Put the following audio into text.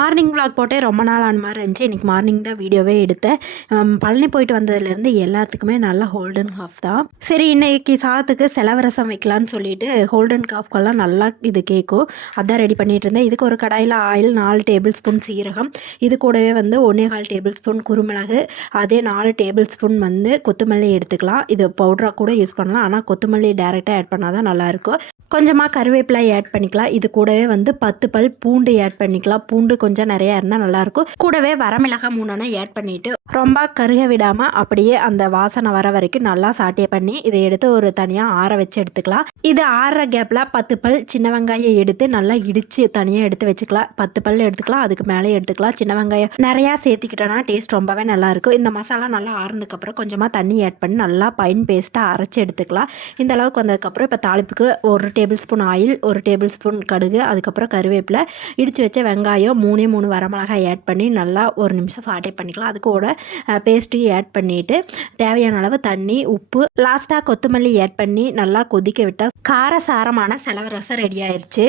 Morning vlog போட்டே ரொம்ப நாள் ஆன மாதிரி இருந்துச்சு. இன்றைக்கி மார்னிங் தான் வீடியோவே எடுத்தேன். பழனி போயிட்டு வந்ததுலேருந்து எல்லாத்துக்குமே நல்லா ஹோல்டன் காஃப் தான். சரி இன்றைக்கி சாதத்துக்கு செலவரசம் வைக்கலான்னு சொல்லிட்டு ஹோல்டன் காஃப்கெல்லாம் நல்லா இது கேட்கும். அதான் ரெடி பண்ணிகிட்டு இருந்தேன். இதுக்கு ஒரு கடாயில் ஆயில் 4 டேபிள் ஸ்பூன் சீரகம், இது கூடவே 1.25 டேபிள் ஸ்பூன் குருமிளகு, அதே 4 டேபிள் ஸ்பூன் கொத்தமல்லி எடுத்துக்கலாம். இது பவுடராக கூட யூஸ் பண்ணலாம், ஆனால் கொத்தமல்லி டேரெக்டாக ஆட் பண்ணால் தான் நல்லாயிருக்கும். கொஞ்சமாக கருவேப்பிலை ஆட் பண்ணிக்கலாம். இது கூடவே 10 பல் பூண்டு ஆட் பண்ணிக்கலாம். பூண்டு கொஞ்சம் நிறையா இருந்தால் நல்லாயிருக்கும். கூடவே வரமிளகாய் 3 ஆட் பண்ணிவிட்டு ரொம்ப கருக விடாமல் அப்படியே அந்த வாசனை வர வரைக்கும் நல்லா சாட்டே பண்ணி இதை எடுத்து ஒரு தனியாக ஆற வச்சு எடுத்துக்கலாம். இது ஆறுற கேப்பில் 10 பல் சின்ன வெங்காயம் எடுத்து நல்லா இடித்து தனியாக எடுத்து வச்சுக்கலாம். 10 பல் எடுத்துக்கலாம், அதுக்கு மேலே எடுத்துக்கலாம். சின்ன வெங்காயம் நிறையா சேர்த்துக்கிட்டோன்னா டேஸ்ட் ரொம்பவே நல்லாயிருக்கும். இந்த மசாலா நல்லா ஆறுனதுக்கப்புறம் கொஞ்சமாக தண்ணி ஆட் பண்ணி நல்லா பைன் பேஸ்ட்டாக அரைச்சி எடுத்துக்கலாம். இந்த அளவுக்கு வந்ததுக்கப்புறம் இப்போ தாளிப்புக்கு 1 table spoon oil, 1 table spoon கடுகு, அதுக்கப்புறம் கருவேப்பிலை, இடித்து வச்ச வெங்காயம், 3 வரமிளகாய் ஆட் பண்ணி நல்லா ஒரு நிமிஷம் சாட்டே பண்ணிக்கலாம். அது கூட பேஸ்ட்டையும் ஆட் பண்ணிவிட்டு தேவையான அளவு தண்ணி, உப்பு, லாஸ்ட்டாக கொத்தமல்லி ஆட் பண்ணி நல்லா கொதிக்க விட்டால் காரசாரமான செலவரசம் ரெடி ஆயிடுச்சு.